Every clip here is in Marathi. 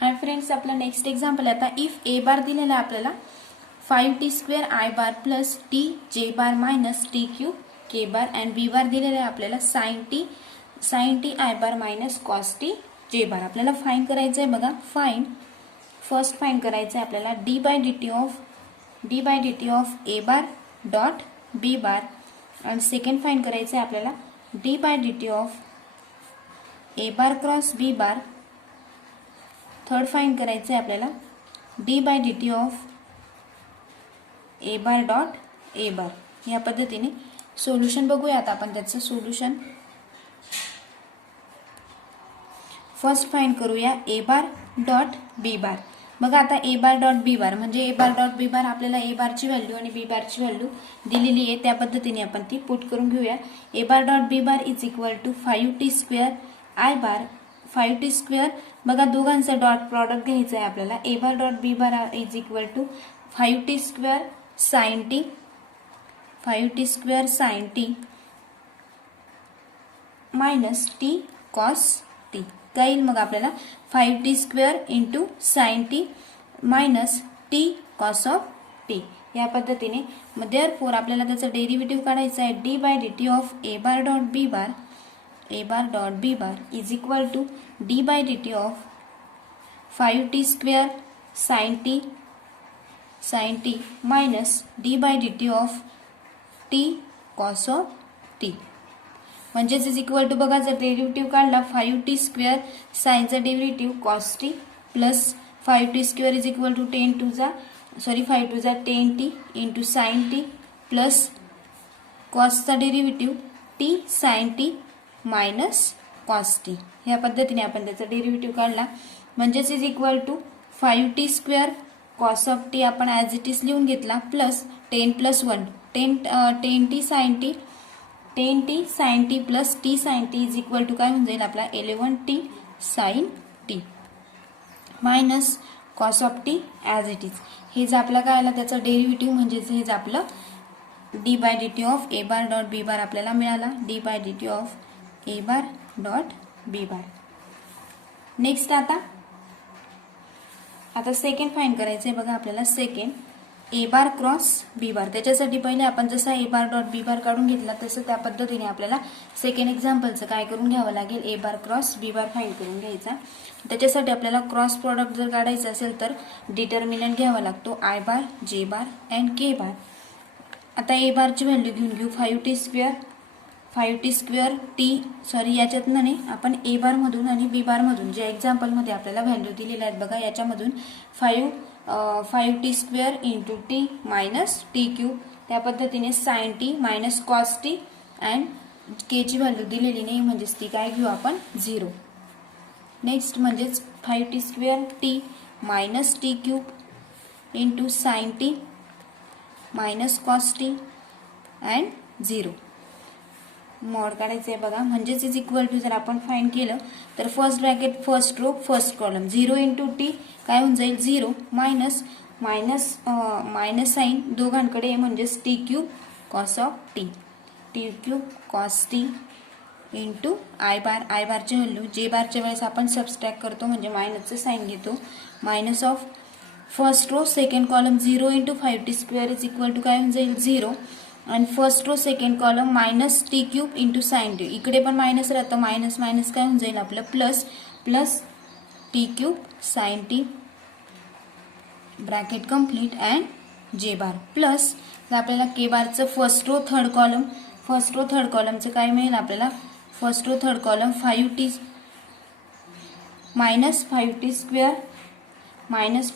हाय फ्रेंड्स, आपला नेक्स्ट एक्झाम्पल आहे. आता इफ ए बार दिलेला आहे आपल्याला 5t² i bar plus T जे bar minus T cube K bar and B bar दिलेला आहे आपल्याला sin t I bar minus cos T जे बार. आपल्याला फाइंड करायचं आहे बघा. फर्स्ट फाइंड करायचं आहे आपल्याला d by D T of A bar dot B bar and second find करायचं आहे आपल्याला d by D T of A bar cross B bar. Third find करायचं आहे आपल्याला d by D T of A bar dot A bar. या पद्धतीने सोल्युशन बघूया आता आपण त्याचं सोल्युशन. फर्स्ट फाइंड करूया ए बार डॉट बी बार. बघा आता ए बार डॉट बी बार म्हणजे ए बार डॉट बी बार आपल्याला ए बारची व्हॅल्यू आणि बी बारची व्हॅल्यू दिलेली आहे. त्या पद्धतीने आपण ती पुट करून घेऊया. A bar dot B bar is equal to 5t² i bar 5t². बघा दोघांचा डॉट प्रॉडक्ट घ्यायचं आहे आपल्याला. A bar dot B bar is equal to 5t² sine t 5t² sine T minus t cos t. काय येईल मग आपल्याला 5t² into sine T minus t cos of t. या पद्धतीने मग देअरफॉर आपल्याला त्याचं डेरिव्हेटिव्ह काढायचं आहे. D by D T of A bar dot B bar is equal to D by D T of 5t² sine T minus d by D T of t cos of t. म्हणजेच इज इक्वल टू बघा जर डेरिव्हेटिव्ह काढला 5t² साइनचा derivative cos t plus 5t² is equal to 5 टू जा 10t into sine T plus कॉसचा derivative t sine T minus cos t. या पद्धतीने आपण त्याचा डेरिव्हेटिव्ह काढला. म्हणजेच is equal to 5t² cos of T आपण ॲज इट इज लिहून घेतला plus 10 plus 1 10t sine T plus T sine T is equal to काय होऊन जाईल आपला 11t sine T minus cos of T as it is. हे जे आपला काय आला त्याचा डेरिव्हेटिव्ह म्हणजेच हे जे आपलं D by D T of A bar dot B bar आपल्याला मिळाला. D by D T of A bar dot B bar. Next आता सेकंड फाइंड करायचंय बघा आपल्याला. Second A bar cross B bar. त्याच्यासाठी पहिले आपण जसा ए बार डॉट बी बार काढून घेतला तसं त्या पद्धतीने आपल्याला सेकंड एक्झाम्पलचं काय करून घ्यावं लागेल. ए bar cross B bar find करून घ्यायचा. त्याच्यासाठी आपल्याला क्रॉस प्रॉडक्ट जर काढायचं असेल तर डिटर्मिनंट घ्यावा लागतो आय बार जे बार अँड के बार. आता ए बारची व्हॅल्यू घेऊन घेऊ 5t² याच्यातनं नाही आपण ए बार मधून आणि बी बार मधून जे एक्झाम्पल मध्ये आपल्याला व्हॅल्यू दिलेल्या आहेत बघा याच्यामधून 5t² into t minus T cube. त्या पद्धतीने sine T minus cos t and k ची व्हॅल्यू दिलेली नाही म्हणजेच ती काय घेऊ आपण 0. नेक्स्ट म्हणजेच 5t² T minus T cube into sine T minus cos t and 0. Mod काढायचं आहे बघा. म्हणजेच इज इक्वल टू जर आपण फाइंड केलं तर first bracket first row first column 0 into T काय होऊन जाईल 0 मायनस साइन दोघांकडे म्हणजेच T cube cos of T cube cos T into I बारची व्हॅल्यू जे बारच्या वेळेस आपण सबस्ट्रॅक्ट करतो म्हणजे मायनसचं साइन घेतो minus of first row second column 0 into 5t² is equal to काय होऊन जाईल 0 आणि first row second column minus T cube into sine T. इकडे पण मायनस राहतं मायनस काय होऊन जाईल आपलं plus t cube sine t bracket complete and j bar plus आपल्याला के बारचं फर्स्ट रो थर्ड कॉलमचं काय मिळेल आपल्याला. First row third column 5t minus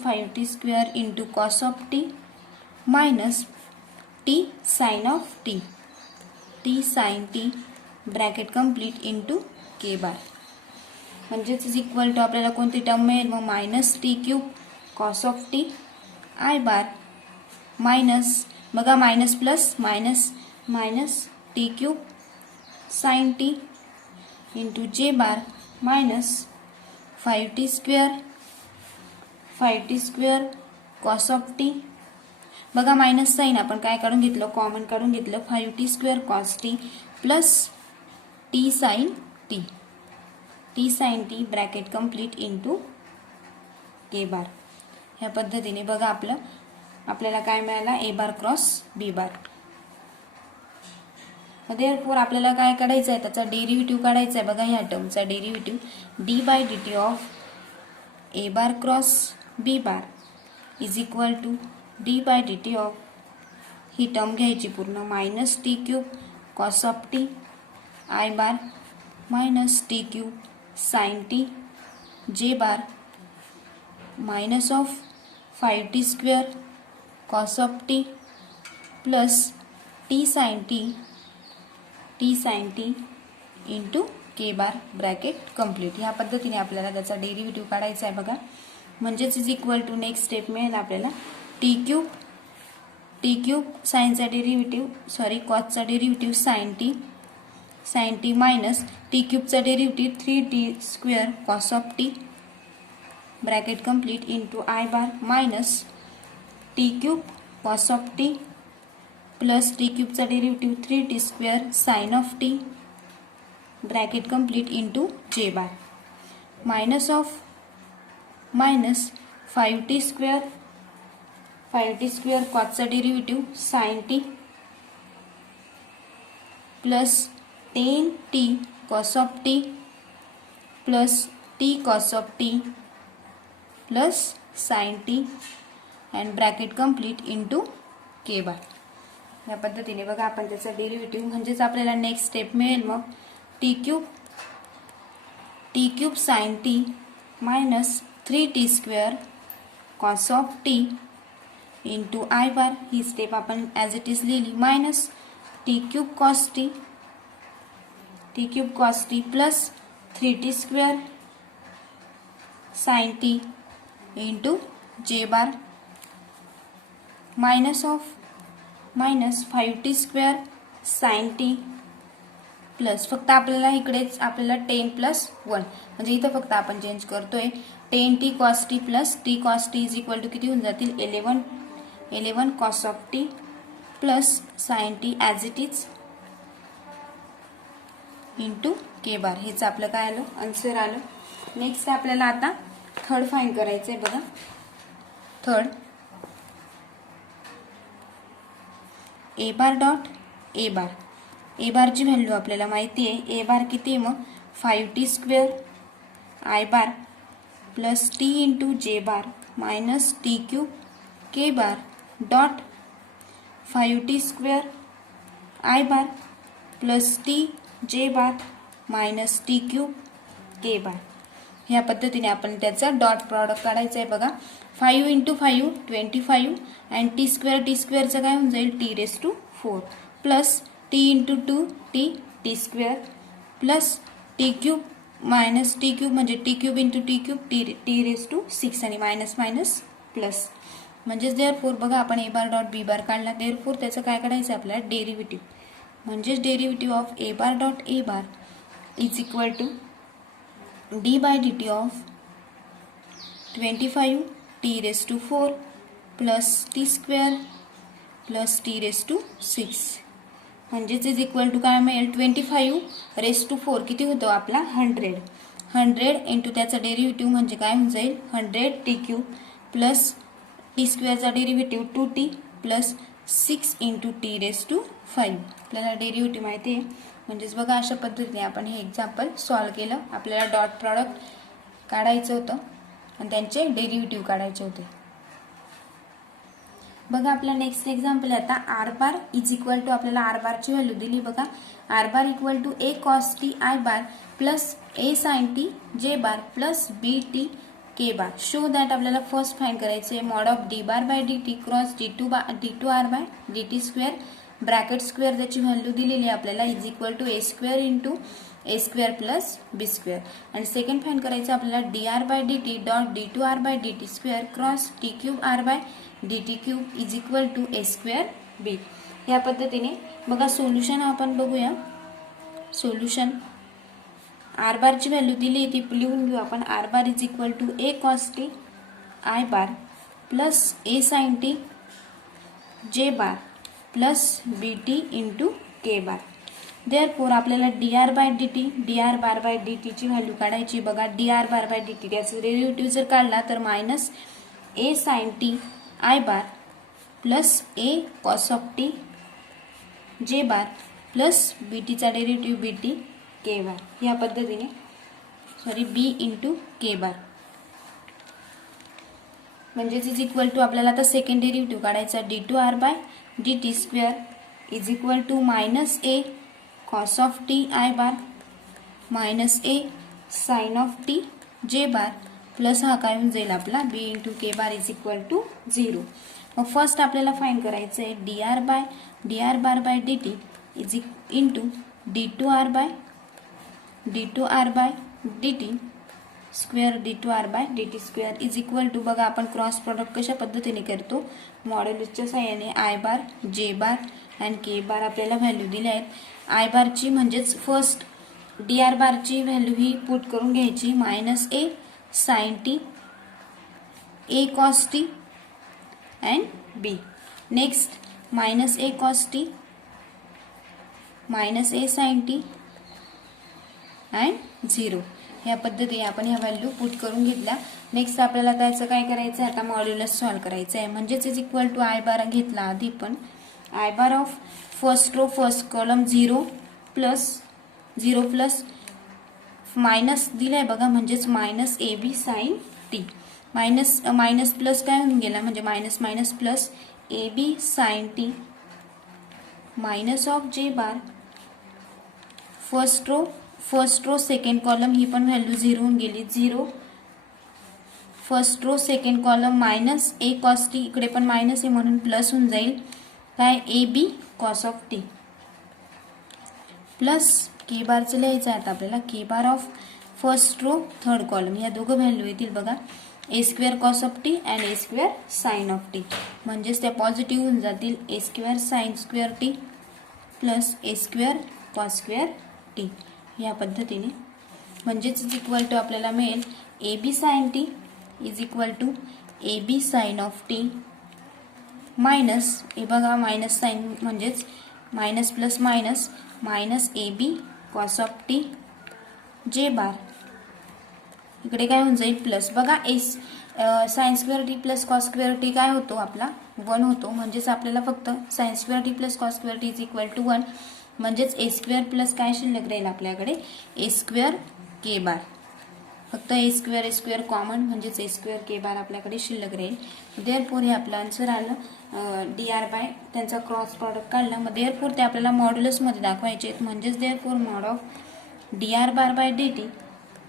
5t² into cos of T minus t sine of t sine t bracket complete into K bar. म्हणजेच इज इक्वल टू आपल्याला कोणती टर्म मिळेल मग minus T cube cos of t I bar minus बघा minus plus minus T cube sine T into j bar minus 5t² cos of t. बघा मायनस साइन आपण काय काढून घेतलं कॉमन काढून घेतलं 5t² cos t plus T sine t bracket complete into के बार. ह्या पद्धतीने बघा आपल्याला काय मिळाला, ए bar cross B bar. Therefore आपल्याला काय काढायचं आहे, त्याचा डेरिव्हेटिव्ह काढायचा आहे. बघा ह्या टर्मचा derivative d by D T of A bar cross B bar is equal to D by D T of, ही टर्म घ्यायची पूर्ण, minus T cube cos of t I bar minus T cube sine T जे bar minus of 5t square cos of t plus T sine T into K bar bracket complete. ह्या पद्धतीने आपल्याला त्याचा डेरिव्हेटिव्ह काढायचा आहे. बघा म्हणजेच is equal to next step मिळेल आपल्याला टी क्यूब साइनचा डेरिव्हेटिव्ह कॉसचा derivative sine T minus t क्यूबचा derivative 3t square cos of t bracket complete into i bar minus T cube cos of t plus t क्यूबचा derivative 3t square sine of t bracket complete into j bar minus 5t square कॉसचा derivative sine T plus 10t cos of t plus t cos of t plus sine t and bracket complete into के बार. या पद्धतीने बघा आपण त्याचा डेरिव्हेटिव्ह म्हणजेच आपल्याला नेक्स्ट स्टेप मिळेल मग t cube sine T minus 3t square cos of t into i bar, ही स्टेप आपण ॲज इट इज लिहिली, minus T cube cos t plus 3t square sine T into j bar minus 5t square sine T plus फक्त आपल्याला इकडेच आपल्याला 10 प्लस 1 म्हणजे इथं फक्त आपण चेंज करतोय 10t cos t plus t cos t is equal to किती होऊन जातील 11 cos of t plus sine t as it is into K bar. हेच आपलं काय आलं, आन्सर आलं. नेक्स्ट आपल्याला आता थर्ड फाइंड करायचंय. बघा थर्ड ए बार डॉट ए बारची व्हॅल्यू आपल्याला माहिती आहे. ए बार किती आहे मग 5t square i bar plus t into j bar minus T cube K bar dot 5t square i bar plus T जे बार मायनस टी क्यूब के बार. ह्या पद्धतीने आपण त्याचा डॉट प्रॉडक्ट काढायचं आहे. बघा 5 इंटू 5 25 अँड टी स्क्वेअरचं काय होऊन जाईल t⁴ plus t into 2 t square plus t cube minus T cube म्हणजे t cube into t cube t⁶ आणि मायनस प्लस म्हणजेच देअरफोर बघा आपण a bar dot B bar काढला. देअरफोर त्याचं काय काढायचं आपल्याला डेरिव्हेटिव्ह, म्हणजेच derivative of A bar dot A bar is equal to D by D T of 25 t⁴ plus T square plus t⁶ म्हणजेच इज इक्वल टू काय मिळेल 25⁴ किती होतो आपला 100 इंटू त्याचा डेरिव्हेटिव्ह म्हणजे काय होऊन जाईल 100 टी क्यूब प्लस टी स्क्वेअरचा derivative 2t plus 6 into t⁵. आपल्याला डेरिव्हेटिव्ह माहिती आहे. म्हणजेच बघा अशा पद्धतीने आपण हे एक्झाम्पल सॉल्व्ह केलं. आपल्याला डॉट प्रॉडक्ट काढायचं होतं आणि त्यांचे डेरिव्हेटिव्ह काढायचे होते. बघा आपला नेक्स्ट एक्झाम्पल आता r bar is equal to आपल्याला आर बारची व्हॅल्यू दिली. बघा R bar equal to A cos T I bar plus A sine T जे bar plus B t k bar. Show that आपल्याला फर्स्ट फाइंड करायचे mod of d bar by D t cross d two R by D T square bracket square त्याची व्हॅल्यू दिलेली आपल्याला is equal to A square into a square plus b square. आणि सेकंड फाइंड करायचं आपल्याला d r by D t dot d two R by D T square cross t cube r by D t cube is equal to A square b. ह्या पद्धतीने बघा सोल्युशन आपण बघूया. सोल्युशन आर बारची व्हॅल्यू दिली ती लिहून घेऊ आपण. R bar is equal to A cos T I bar plus A sine T जे बार प्लस बी टी इंटू के बार. देअरफोर आपल्याला dr by dt dr bar by dt ची व्हॅल्यू काढायची. बघा dr बार बाय dt त्याचा डेरिव्हेटिव्ह जर काढला तर minus a sin t I bar plus a cos of t j bar plus bt चा डेरिव्हेटिव्ह bt k बार या पद्धतीने b इंटू k बार म्हणजेच इज इक्वल टू आपल्याला आता सेकंड डेरिव्हेटिव्ह काढायचा d2r by dt square is equal to minus a cos of t I bar minus a sin of t j bar plus हा काय होऊन जाईल आपला b into K bar is equal to 0. मग फर्स्ट आपल्याला फाइंड करायचं आहे dr bar by dt is into d2r by dt square d2r by dt square is equal to बघा आपण क्रॉस प्रॉडक्ट कशा पद्धतीने करतो मॉड्युलसच्या साहाय्याने I बार j बार आणि k बार आपल्याला व्हॅल्यू दिल्या आहेत. I बारची म्हणजेच फर्स्ट dr बारची व्हॅल्यू ही पुट करून घ्यायची minus a sin t a cos t and b. Next minus a cos t minus a sin t and 0 या पद्धतीने आपण ह्या व्हॅल्यू पुट करून घेतल्या. नेक्स्ट आपल्याला त्याचं काय करायचं आहे आता मॉड्युलस सॉल्व्ह करायचं आहे. म्हणजेच is equal to I bar घेतला आधी पण I bar of first row first column 0 plus minus दिलाय बघा म्हणजेच minus A B sine T minus plus काय होऊन गेला म्हणजे minus minus plus a B sine T minus of j bar first row second column ही पण व्हॅल्यू 0 होऊन गेली 0 first row second column minus a cos t इकडे पण मायनस आहे म्हणून प्लस होऊन जाईल काय a B cos of t plus k बारचं लिहायचं आहे आता आपल्याला k bar of first row third column या दोघं व्हॅल्यू येतील बघा a square cos of t and a square sine of t म्हणजेच त्या पॉझिटिव्ह होऊन जातील a square sine square T plus a square cos square t या पद्धतीने म्हणजेच इज इक्वल टू आपल्याला मिळेल a B sine T is equal to A B sine of T minus हे बघा मायनस साइन म्हणजेच minus plus minus minus A B cos of T जे बार इकडे काय होऊन जाईल प्लस बघा as sine square T plus cos square T काय होतो आपला 1 होतो म्हणजेच आपल्याला फक्त sine square T plus cos square T is equal to 1 म्हणजेच ए स्क्वेअर प्लस काय शिल्लक राहील आपल्याकडे ए स्क्वेअर के बार फक्त ए स्क्वेअर कॉमन म्हणजेच ए स्क्वेअर के बार आपल्याकडे शिल्लक राहील. देअरफोर हे आपलं आन्सर आलं dr बाय त्यांचा क्रॉस प्रॉडक्ट काढला. मग देअरफोर ते आपल्याला मॉड्युलसमध्ये दाखवायचे आहेत म्हणजेच therefore mod of dr bar by dt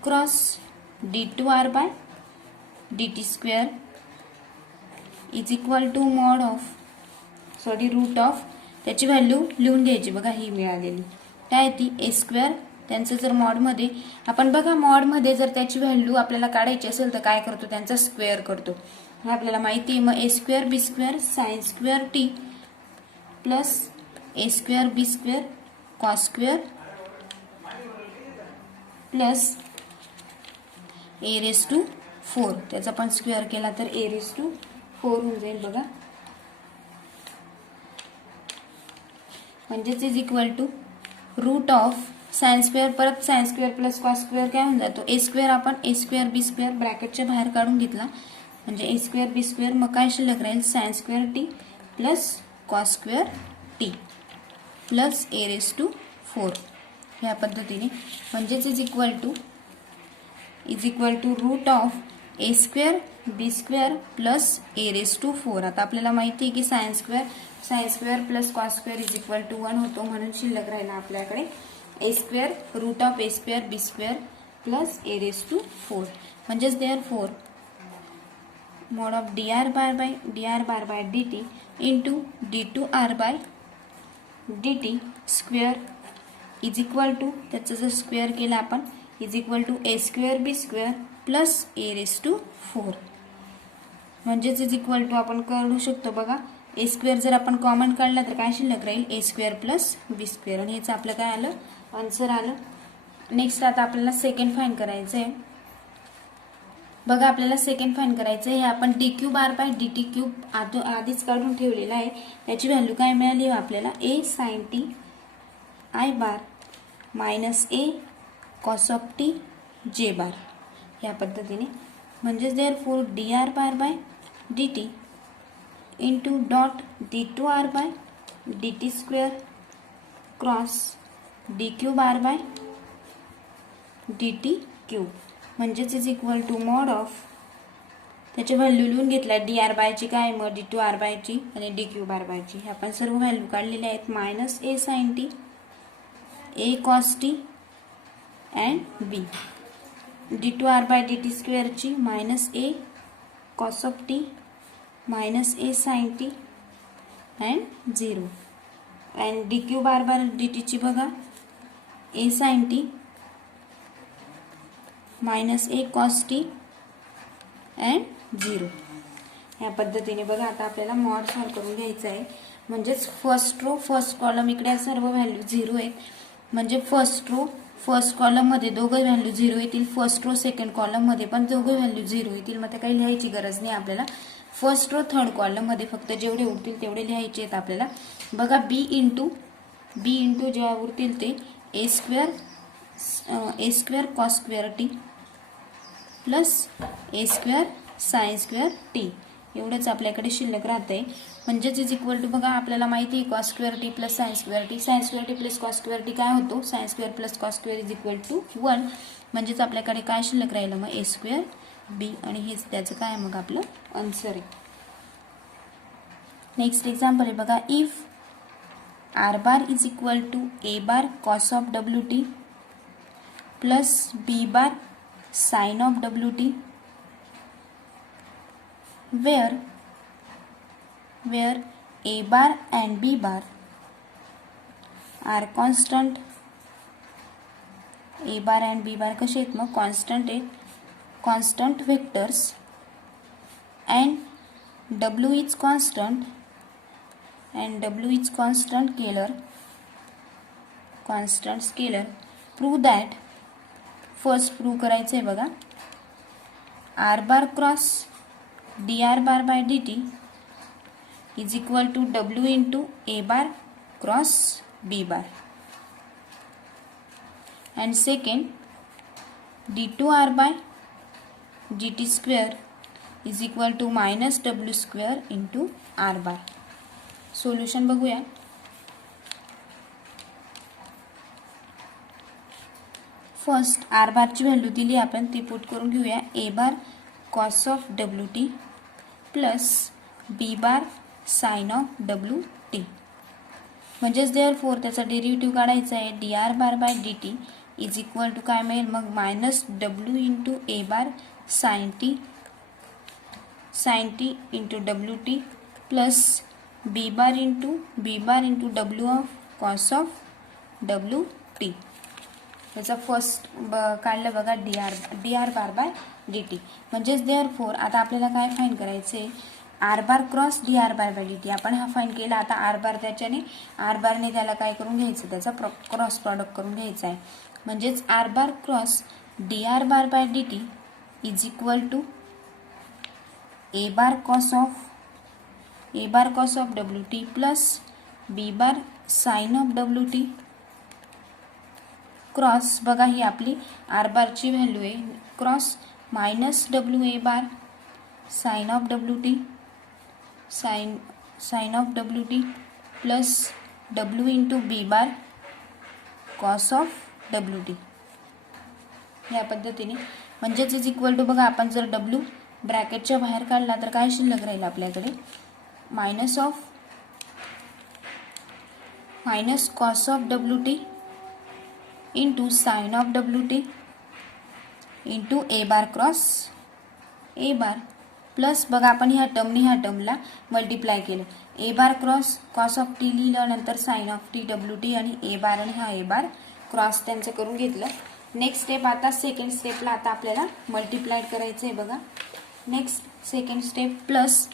cross d2r by dt square is equal to mod of root of त्याची व्हॅल्यू लिहून घ्यायची बघा ही मिळालेली काय ती ए स्क्वेअर त्यांचं जर मॉडमध्ये आपण बघा मॉडमध्ये जर त्याची व्हॅल्यू आपल्याला काढायची असेल तर काय करतो त्यांचा स्क्वेअर करतो हे आपल्याला माहिती आहे. मग a square B square sine square T plus a square B square cos square plus A raise to 4 त्याचा पण स्क्वेअर केला तर ए रेस टू 4 होऊन जाईल बघा म्हणजेच is equal to root of sine square परत sine square plus cos square काय होऊन जातो ए स्क्वेअर आपण ए स्क्वेअर बी स्क्वेअर ब्रॅकेटच्या बाहेर काढून घेतला म्हणजे ए स्क्वेअर बी स्क्वेअर मग काय शिल्लक राहील sine square T plus cos square T plus A raise to 4 ह्या पद्धतीने म्हणजेच is equal to root of a square B square plus A raise to 4. आता आपल्याला माहिती आहे की sine square plus cos square is equal to 1 होतो म्हणून शिल्लक राहिला आपल्याकडे a square root of a square B square plus A raise to 4 म्हणजेच therefore mod of dr bar by dt into d2r by dt square is equal to त्याचं जर स्क्वेअर केलं आपण is equal to A square B square plus A raise to 4 म्हणजेच इज इक्वल टू आपण करू शकतो बघा ए स्क्वेअर जर आपण कॉमन काढला तर काय शिल्लक राहील ए स्क्वेअर प्लस बी स्क्वेअर आणि याचं आपलं काय आलं आन्सर आलं. नेक्स्ट आता आपल्याला सेकंड फाइंड करायचं आहे बघा आपल्याला सेकंड फाइंड करायचं आहे हे आपण d cube r by D t cube आधीच काढून ठेवलेलं आहे त्याची व्हॅल्यू काय मिळाली आपल्याला a sine t I bar minus a cos of T जे बार या पद्धतीने. म्हणजेच therefore d R bar by D t into dot d two R by D T square cross d q bar by D t cube म्हणजेच is equal to mod of त्याची व्हॅल्यू लिहून घेतल्या. डी आर बायची काय मग डी टू आर बायची आणि डी क्यू बार बायची हे आपण सर्व व्हॅल्यू काढलेल्या आहेत. Minus a sine t a cos t and b d two R by D t स्क्वेअरची minus a cos of T minus a sine t and 0 and d q bar bar d टीची बघा a sine T minus a cos t and 0 ह्या पद्धतीने बघा. आता आपल्याला मॉड सॉल्व करून घ्यायचं आहे. म्हणजेच फर्स्ट रो फर्स्ट कॉलम इकडे सर्व व्हॅल्यू 0 आहेत. म्हणजे फर्स्ट रो फर्स्ट कॉलममध्ये दोघं व्हॅल्यू 0 येतील. फर्स्ट रो सेकंड कॉलममध्ये पण दोघं व्हॅल्यू 0 येतील. मग ते काही लिहायची गरज नाही आपल्याला. फर्स्ट रो थर्ड कॉलममध्ये फक्त जेवढे उरतील तेवढे लिहायचे आहेत आपल्याला. बघा बी इंटू जेव्हा उरतील ते a square cos square T plus a square sine square t एवढंच आपल्याकडे शिल्लक राहते. म्हणजेच इज इक्वल टू बघा आपल्याला माहिती आहे cos square T plus sine square T plus cos square T काय होतो sine square plus cos square is equal to 1. म्हणजेच आपल्याकडे काय शिल्लक राहिलं मग ए स्क्वेअर बी आणि हेच त्याचं काय मग आपलं आन्सर आहे. नेक्स्ट एक्झाम्पल आहे बघा. If R bar is equal to A bar cos of W T plus B bar sine of W T where a bar and b bar are constant. a bar and b bar कसे आहेत मग कॉन्स्टंट आहेत. Constant vectors and w is constant scalar constant scalar. prove that first prove करायचं आहे बघा. R bar cross D R bar by D T is equal to W into A bar cross B bar and second D two R by D T square is equal to minus W square into R bar. Solution बघूया. फर्स्ट आर बारची व्हॅल्यू दिली आपण ती पुट करून घेऊया. A bar cos of W T plus B bar sine of W T. म्हणजेच देअरफॉर त्याचा डेरिव्हेटिव्ह काढायचा आहे. D R bar by D T is equal to काय मिळेल मग minus W into A bar sine T into W T plus B bar into W of cos of W T. याचा फर्स्ट काढलं बघा D R bar by D T. म्हणजेच देअरफॉर आता आपल्याला काय फाईंड करायचं आहे R bar cross D R bar by D T. आपण हा फाईंड केला. आता आर बार त्याच्याने आर बारने त्याला काय करून घ्यायचं त्याचा क्रॉस प्रॉडक्ट करून घ्यायचा आहे. म्हणजेच R bar cross D R bar by D T is equal to A bar cos of W T plus B bar sine of W T cross बघा ही आपली आर बारची व्हॅल्यू आहे cross minus W A bar sine of W T sine of W T plus W into B bar cos of W T या पद्धतीने. म्हणजेच इज इक्वल टू बघा आपण जर डब्ल्यू ब्रॅकेटच्या बाहेर काढला तर काय शिल्लक राहील आपल्याकडे minus cos of W T into sine of W T into A bar cross A bar plus बघा आपण ह्या टर्मला मल्टिप्लाय केलं. A bar cross cos of T लिहिलं नंतर sine of T W T आणि ए बार आणि हा ए बार क्रॉस त्यांचं करून घेतलं. नेक्स्ट स्टेप आता सेकंड स्टेपला आता आपल्याला मल्टिप्लाय करायचं आहे बघा. नेक्स्ट सेकंड स्टेप प्लस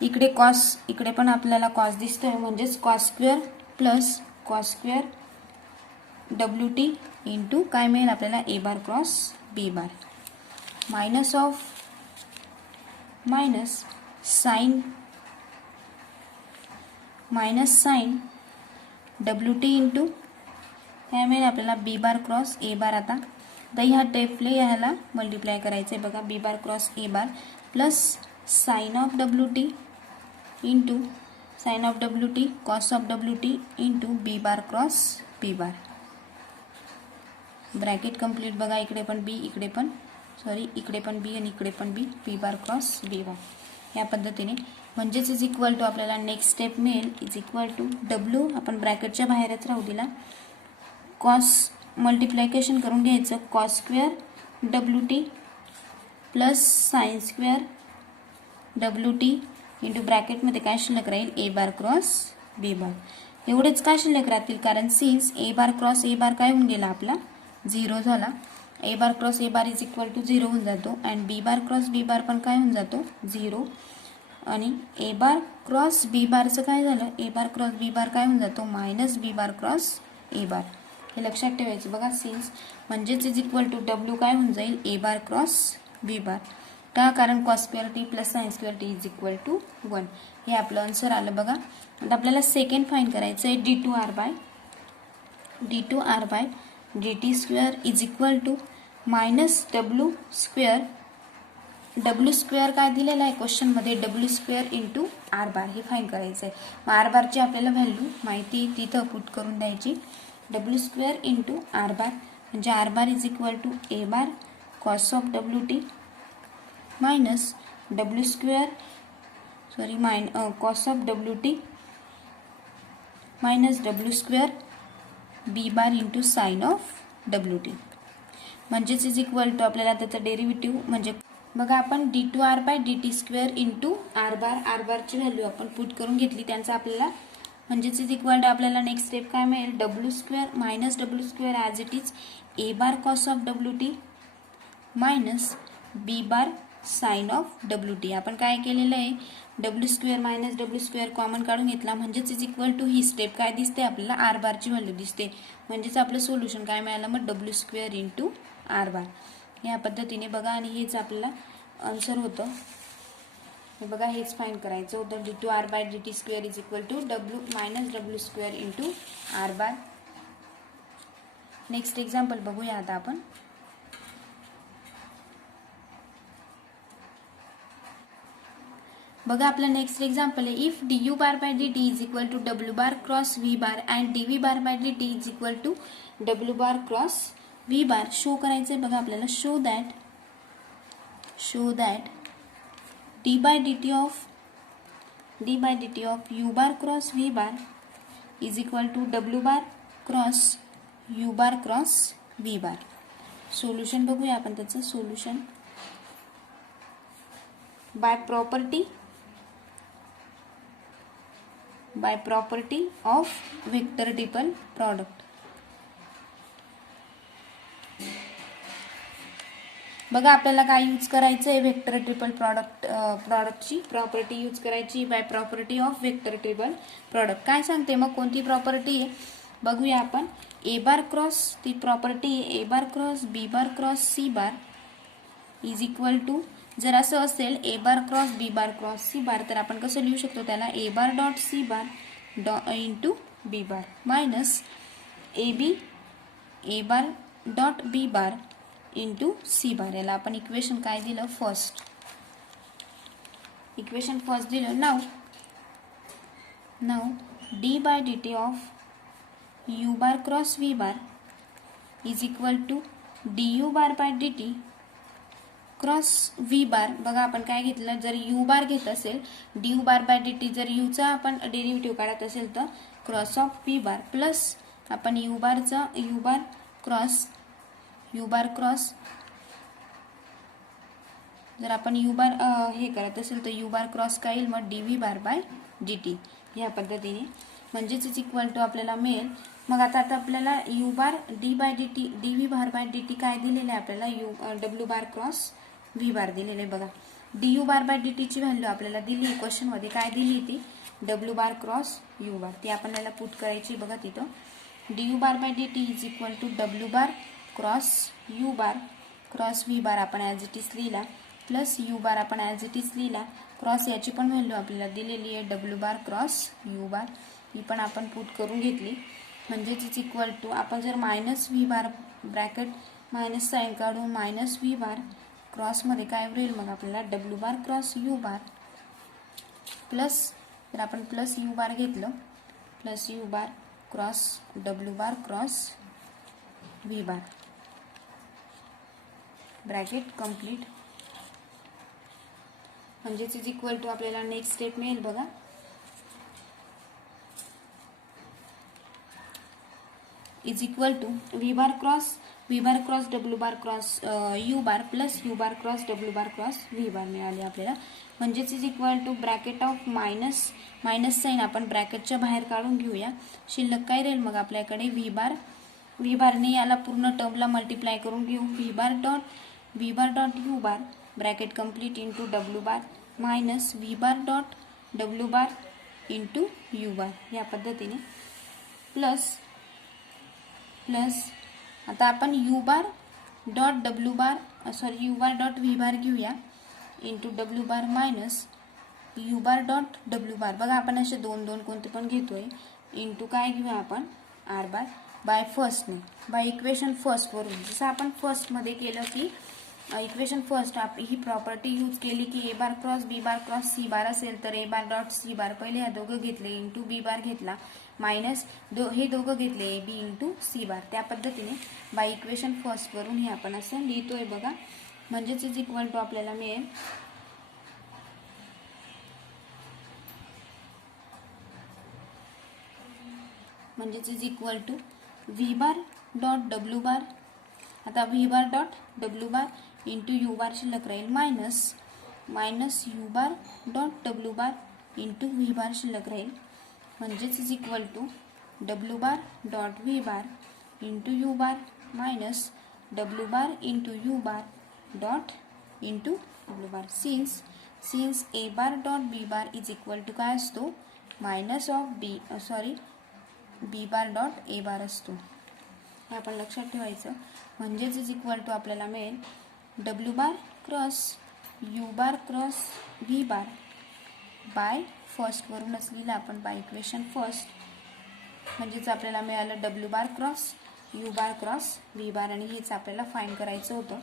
इकडे कॉस इकडे पण आपल्याला कॉस दिसतोय म्हणजेच cos square plus cos square W T into काय मिळेल आपल्याला a bar cross B bar minus sine डब्ल्यू टी इंटू काय मिळेल आपल्याला बी बार क्रॉस ए बार. आता ह्या टेपले ह्याला मल्टिप्लाय करायचं आहे बघा. B bar cross A bar plus sine of W T into sine of W T cos of W T into B bar cross B bar. Bracket complete बघा. इकडे पण बी, इकडे पण इकडे पण बी आणि इकडे पण बी. बी बार क्रॉस बी बार या पद्धतीने. म्हणजेच इज इक्वल टू आपल्याला नेक्स्ट स्टेप मिळेल इज इक्वल टू डब्ल्यू आपण ब्रॅकेटच्या बाहेरच राहू दिला. कॉस मल्टिप्लिकेशन करून घ्यायचं. Cos square W T plus sine square W T into ब्रॅकेटमध्ये काय शिल्लक राहील ए बार क्रॉस बी बार. एवढेच काय शिल्लक राहतील कारण सिन्स ए बार क्रॉस ए बार काय होऊन गेला आपला 0 झाला. A bar cross A bar is equal to 0 होऊन जातो and B bar cross B bar पण काय होऊन जातो 0. आणि ए बार क्रॉस बी बारचं काय झालं. ए बार क्रॉस बी बार काय होऊन जातो मायनस बी बार क्रॉस ए बार. हे लक्षात ठेवायचं बघा. सिन्स म्हणजेच इज इक्वल टू डब्ल्यू काय होऊन जाईल ए बार क्रॉस बी बार. का कारण cos square T plus sine square T is equal to 1. हे आपलं आन्सर आलं बघा. आता आपल्याला सेकंड फाईंड करायचं आहे. d2r by dt square is equal to minus W square. डब्ल्यू स्क्वेअर काय दिलेला आहे क्वेश्चनमध्ये डब्ल्यू स्क्वेअर इंटू आर बार. हे फाईंड करायचं आहे. मग आर बारची आपल्याला व्हॅल्यू माहिती तिथं पुट करून द्यायची. W square into R bar म्हणजे R bar is equal to A bar cos of W T minus W square cos of W T minus W square B bar into sine of W T. म्हणजेच इज इक्वल टू आपल्याला त्याचं डेरिव्हेटिव्ह म्हणजे बघा आपण d2r by dt square into R बारची व्हॅल्यू आपण पुट करून घेतली. त्यांचा आपल्याला म्हणजेच इज इक्वल टू आपल्याला नेक्स्ट स्टेप काय मिळेल W square minus W square as it is A bar cos of W T minus B bar sine of W T. आपण काय केलेलं आहे W square minus W square common काढून घेतला. म्हणजेच इज इक्वल टू ही स्टेप काय दिसते आपल्याला आर बारची व्हॅल्यू दिसते. म्हणजेच आपलं सोल्युशन काय मिळालं मग W square into R bar या पद्धतीने बघा. आणि हेच आपल्याला आन्सर होतं. हे बघा हेच फाईंड करायचं होतं. d2r by dt square is equal to W minus W square into R bar. Next example बघूया आता आपण. बघा आपला नेक्स्ट एक्झाम्पल आहे. If du bar by dt is equal to W bar cross V bar and dv bar by dt is equal to W bar cross V bar. Show करायचं आहे बघा आपल्याला. Show that d by dt of u bar cross v bar is equal to w bar cross u bar cross v bar. Solution बघूया आपण त्याचं. Solution by property of vector triple product. बघा आपल्याला काय यूज करायचं आहे वेक्टर ट्रिपल प्रॉडक्टची प्रॉपर्टी यूज करायची by property of vector triple product. काय सांगते मग कोणती प्रॉपर्टी आहे बघूया आपण. ए बार क्रॉस ती property a bar cross B bar cross c bar is equal to जर असं असेल a bar cross B bar cross c bar तर आपण कसं लिहू शकतो त्याला a bar dot c bar into B bar minus a bar dot B bar into c bar. याला आपण इक्वेशन काय दिलं इक्वेशन फर्स्ट दिलं. नाव d by D T of u bar cross V bar is equal to d u bar by D t cross V bar. बघा आपण काय घेतलं जर यू बार घेत असेल d u bar by D t जर यूचा आपण डेरिव्हेटिव्ह काढत असेल तर cross of V bar plus आपण यू बार क्रॉस जर आपण यू बार हे करत असेल तर यू बार क्रॉस काय येईल मग D v bar by D T ह्या पद्धतीने. म्हणजेच इज इक्वल टू आपल्याला मिळेल. मग आता आपल्याला u bar d by D t d v bar by D t काय दिलेलं आहे आपल्याला W bar cross V bar दिलेले. बघा d u bar by d टीची व्हॅल्यू आपल्याला दिली क्वेश्चनमध्ये काय दिली ती डब्ल्यू बार क्रॉस यू बार. ती आपल्याला पुट करायची बघा तिथं. D u bar by D T is equal to W bar cross you bar cross V bar आपण ॲज इट इज लिहिला प्लस यू बार आपण ॲज इट इज लिहिला. क्रॉस याची पण व्हॅल्यू आपल्याला दिलेली आहे डब्ल्यू बार क्रॉस यू बार. ही पण आपण पुट करून घेतली. म्हणजेच इज इक्वल टू आपण जर minus V bar bracket minus sign काढून मायनस व्ही बार क्रॉसमध्ये काय होईल मग आपल्याला W bar cross you bar plus जर आपण प्लस यू बार घेतलं plus U bar cross W bar cross V bar bracket complete. म्हणजेच इज इक्वल टू आपल्याला नेक्स्ट स्टेप मिळेल बघा. Is equal to V bar cross W bar cross you bar plus U bar cross W bar cross V बार मिळाले आपल्याला. म्हणजेच is equal to bracket of minus sign आपण ब्रॅकेटच्या बाहेर काढून घेऊया. शिल्लक काय राहील मग आपल्याकडे व्ही बारने याला पूर्ण टर्मला मल्टिप्लाय करून घेऊ. V bar dot U bar bracket complete into W bar minus V bar dot W bar into U bar या पद्धतीने प्लस आता आपण U bar dot W bar U bar dot V bar घेऊया into W bar minus U bar dot W bar. बघा आपण असे दोन कोणते पण घेतोय इंटू काय घेऊया आपण आर बार बाय फर्स्टने बाय इक्वेशन फर्स्ट वरून. जसं आपण फर्स्टमध्ये केलं की इक्वेशन फर्स्ट ही प्रॉपर्टी यूज केली की a bar cross B bar cross c bar असेल तर ए बार डॉट सी बार पहिले ह्या दोघं घेतले इंटू बी बार घेतला मायनस हे दोघं घेतले ए बी इंटू सी बार. त्या पद्धतीने बाय इक्वेशन फर्स्ट वरून हे आपण असं लिहितोय बघा. म्हणजेच इज इक्वल टू आपल्याला मिळेल म्हणजेच is equal to V bar dot W bar. आता V bar dot W bar into U bar शिल्लक राहील minus U bar dot W bar into V bar शिल्लक राहील. म्हणजेच is equal to W bar dot V bar into U bar minus W bar into U bar dot into W bar. Since A bar dot B bar is equal to काय असतो minus of B bar dot ए बार असतो. हे आपण लक्षात ठेवायचं. म्हणजेच इज इक्वल टू आपल्याला मिळेल W bar cross you bar cross V bar by first वरूनच लिहिलं आपण बाय इक्वेशन फर्स्ट. म्हणजेच आपल्याला मिळालं W bar cross you bar cross V बार आणि हेच आपल्याला फाइंड करायचं होतं.